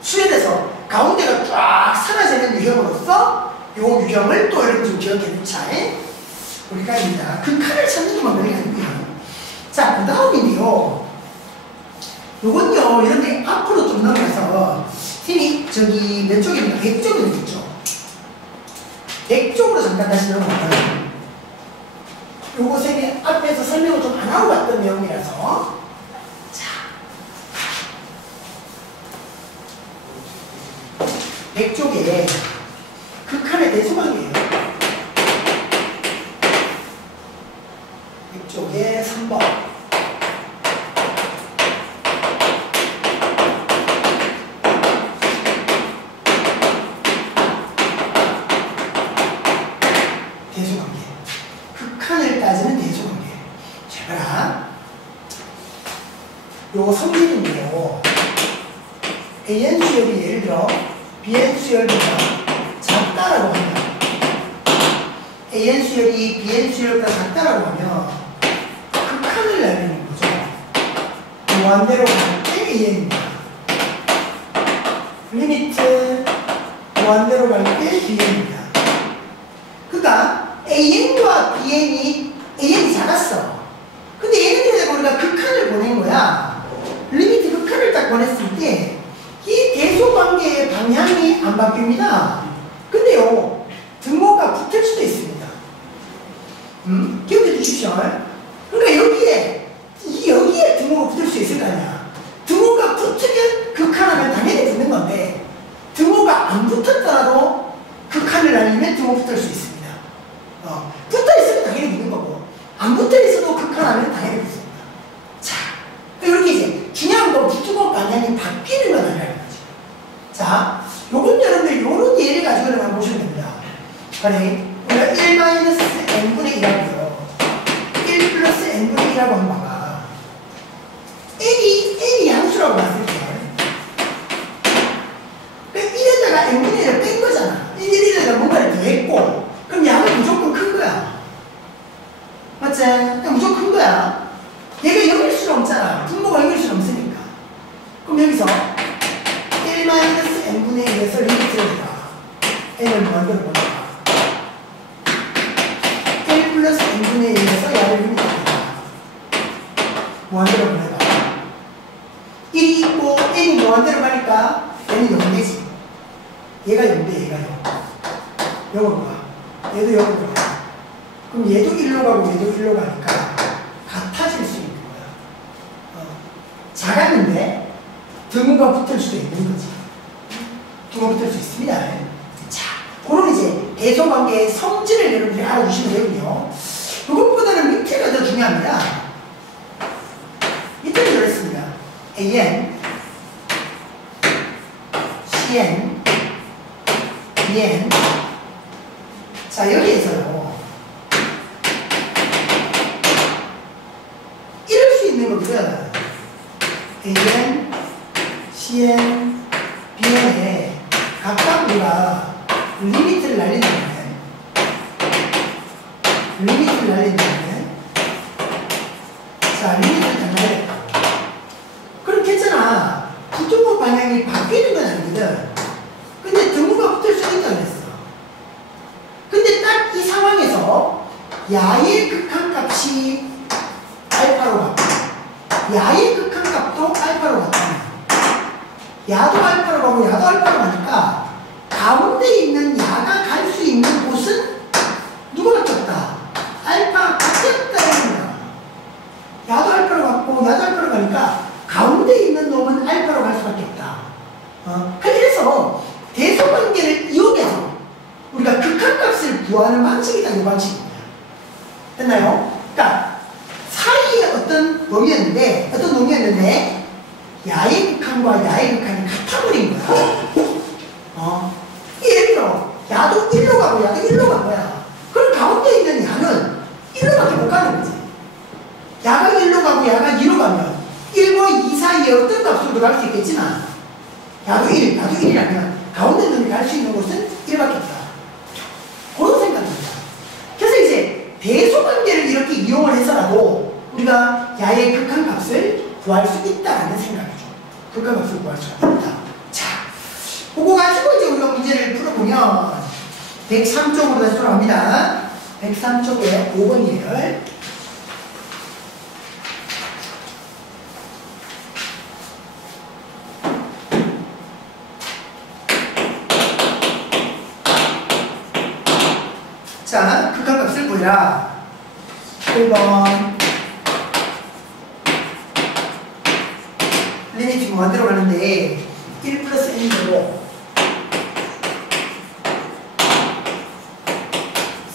수열에서 가운데가 쫙 사라지는 유형으로서 요 유형을 또 여러분 좀 기억해 놓자. 우리가 입니다. 극한을 찾는 것만 그런 게 아니고요. 자, 그 다음인데요. 요건요, 이런데 앞으로 좀 넘어가서, 팀이 저기 몇 쪽입니까? 100쪽이 되겠죠. 100쪽으로 잠깐 다시 넘어가요. 요거 세 개 앞에서 설명을 좀 안 하고 갔던 내용이라서. 자. 100쪽에 극한의 대수관계예요. 100쪽에 3번. 대수관계. 극한을 따지는 대수관계. 잘 봐라. 요 성질은요, AN 수열이 예를 들어 BN 수열보다 작다라고 하면, AN 수열이 BN 수열보다 작다라고 하면 극한을 내리는 거죠. 무한대로 갈 때 AN입니다. 리미트 무한대로 갈 때 BN입니다. 그러니까 AN과 AN이 작았어. 근데 얘네들에서 우리가 극한을 보낸 거야. 리미트 극한을 딱 보냈을 때 이 대소관계의 방향이 안 바뀝니다. 근데요, 등호가 붙을 수도 있습니다. 기억해 두십시오. 그러니까 여기에 등호가 붙을 수 있을 거 아니야. 등호가 붙으면 극한하면 당연히 붙는 건데, 등호가 안 붙었더라도 극한을 날리면 등호 붙을 수 있습니다. 붙어 있으면 당연히 붙는 거고, 안 붙어 있어도 극한하면 당연히 붙습니다. 자, 이렇게 이제 중요한 건 붙고 방향이 바뀌는 건 아니라는 거죠. 자, 요건 여러분들 요런 예를 가지고 한번 보시면 됩니다. 그래, 우리가 1-n분의 1하고요. 1 플러스 n분의 1하고 한번 봐봐. n이 양수라고 봤을 때, 그러니까 1에다가 n분의 1을 뺀 거잖아. 1에다가 뭔가를 더했고, 그럼 양은 무조건 큰 거야. 맞지? 무조건 큰 거야. 얘가 0일 수는 없잖아. 분모가 0일 수는 없으니까. 그럼 여기서 1-n분의 1에서 리미트를 봐. n을 무한대로 보내봐. 1 플러스 n분의 1에서 야를 리미트를 봐. 무한대로 보내봐. 1이 있고 n이 무한대로 가니까 n이 0되지. 얘가 0돼, 얘가 0. 0으로 가. 얘도 0으로 가. 그럼 얘도 1로 가고 얘도 1로 가니까 같아질 수 있는 거야. 작았는데 등호가 붙을 수도 있는 거지. 등호 붙을 수 있습니다. 자, 그럼 이제 대소관계의 성질을 여러분들이 알아주시면 되고요. 그것보다는 밑에가 더 중요합니다. 밑에는 이렇습니다. AN, CN, BN. 자, 여기에서요. 이럴 수 있는 거거든. AN, CN, BN에 각각 우리가 리미트를 날린다면, 자, 리미트를 딱 날려. 방향이 바뀌는 건 아니거든. 근데 등호가 붙을 수 있다고 했어. 근데 딱 이 상황에서 야의 극한값이 알파로 바뀌어. 야의 극한값도 알파로 바뀌어. 야도 알파로 가고 야도 알파로 가니까 가운데 있는 야가 갈 수 있는 곳은 누가 바뀌었다? 알파가 바뀌었다. 야도 알파로 갔고 야도 알파로 가니까 가운데 있는 놈은 알파로 갈 수밖에 없다. 그래서 대소관계를 이용해서 우리가 극한값을 구하는 방식이다. 이 방식입니다. 됐나요? 그러니까 사이에 어떤 놈이었는데 야의 극한과 야의 극한이 같아버린 거야. 예를 들어 야도 1로 가고 야도 1로 간 거야. 그럼 가운데 있는 야는 1로밖에 못 가는 거지. 야가 1로 가고 야가 2로 가면 1과 2 사이에 어떤 값으로도 갈 수 있겠지만 야도 1, 야도 1이라면 가운데 놈이 갈 수 있는 곳은 1밖에 없다. 그런 생각입니다. 그래서 이제 대소관계를 이렇게 이용을 해서라도 우리가 야의 극한값을 구할 수 있다는 생각이죠. 극한값을 구할 수가 있다. 자, 그거 가지고 이제 우리가 문제를 풀어보면 103쪽으로 다시 돌아갑니다. 103쪽에 5번이에요. 자, 극한값을 구해라. 1번 리미트 만들어 가는데 1 플러스 n제곱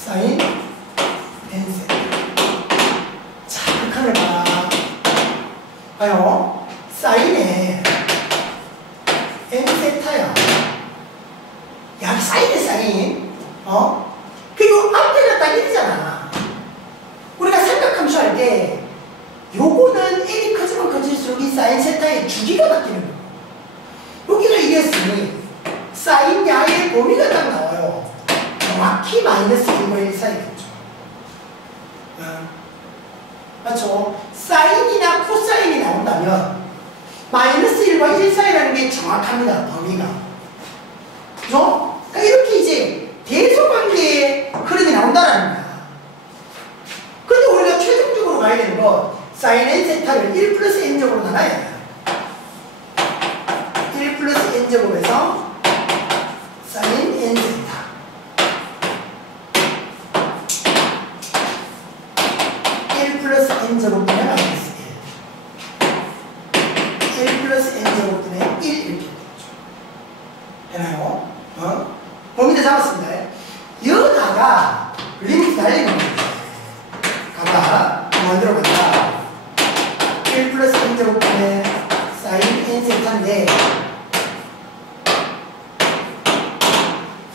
사인 n세. 자, 극한을 봐. 봐요. 사인에 n세타야. 야, 사인에 사인. 그리고 앞에가 딱 1이잖아. 우리가 삼각함수 할 때 요거는 n이 커지면 커질수록 이 사인 세타의 주기가 바뀌는 거예요. 여기가 1이었으니 사인 야의 범위가 딱 나와요. 정확히 마이너스 1과 1 사이겠죠. 맞죠? 사인이나 코사인이 나온다면 마이너스 1과 1 사이라는 게 정확합니다. 범위가. 그죠? 그러니까 이렇게 이제 대소관계의 흐름이 나온다라는 거야. 근데 우리가 최종적으로 가야 되는 건 사인 n 세타를 1 플러스 n제곱으로 나눠야 돼. 1 플러스 n제곱에서 사인 n 세타. 1 플러스 n제곱분의 마이너스 1. 1 플러스 n제곱분의 1 이렇게 되죠. 되나요? 범위도 잡았습니다. 여기다가 리미트 달리는 겁니다. 가봐. 만들어 간다. 1 플러스 n제곱분의 사인 n 세타인데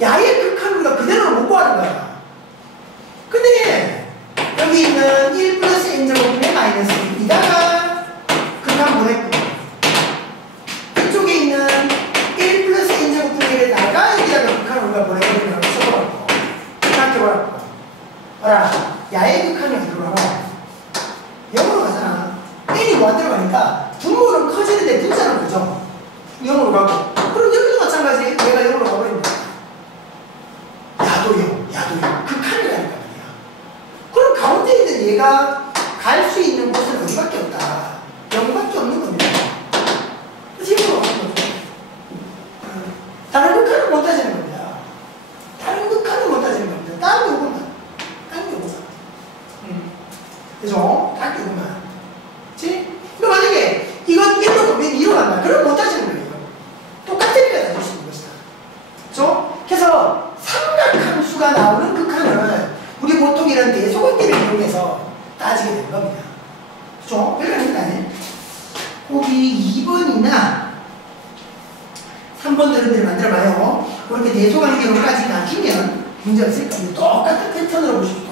야의 극한을 우리가 그대로 못 구하는 거야. 근데 여기 있는 1 플러스 n제곱분의 마이너스 1이다가 극한 보냈고 이쪽에 있는 1 플러스 n제곱분의 1에다가 여기다가 극한을 우리가 보내버리면 써버렸고 이렇게 버렸고 봐라. 야의 극한이 어디로 가고 0으로 가잖아. n이 무한대로 가니까 분모는 커지는데 분자는 그죠? 0으로 가고 그럼 여기도 마찬가지. 얘가 0으로 가버립니다. 야도 0, 야도 0. 극한이 가니까 말이야. 그럼 가운데 있는 얘가 갈 수 있는 곳은 어디밖에 없다. 0밖에 없는 겁니다. 그래서 0으로 가는 거죠. 다른 극한은 못 따지는 겁니다. 다른 극한은 못 따지는 겁니다. 다른 요것만. 다른 요것만. 그죠? 다른 요것만. 그치? 그럼 만약에 이건 1로 가면 2로 간다. 그럼 못 따지는 거예요. 똑같으니까 따질 수 있는 것이다. 그죠? 그래서 삼각함수가 나오는 극한은 우리 보통 이런 대소관계를 이용해서 따지게 되는 겁니다. 그죠? 별거 아닙니다. 거기 2번이나 3번 들은들 만들어봐요. 그렇게 대소관계로까지 가주면 문제 없을 겁니다. 똑같은 패턴으로 보시면